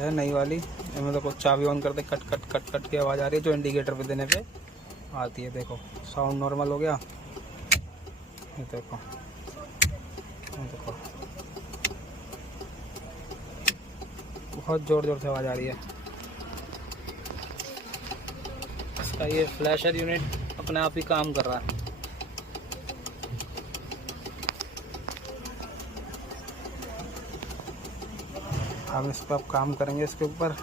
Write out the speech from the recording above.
है नई वाली। इसमें देखो चाबी ऑन करते कट कट कट कट की आवाज़ आ रही है, जो इंडिकेटर पे देने पे आती है। देखो साउंड नॉर्मल हो गया। ये देखो, ये देखो बहुत ज़ोर ज़ोर से आवाज़ आ रही है। इसका ये फ्लैशर यूनिट अपने आप ही काम कर रहा है। हम इस पर काम करेंगे इसके ऊपर।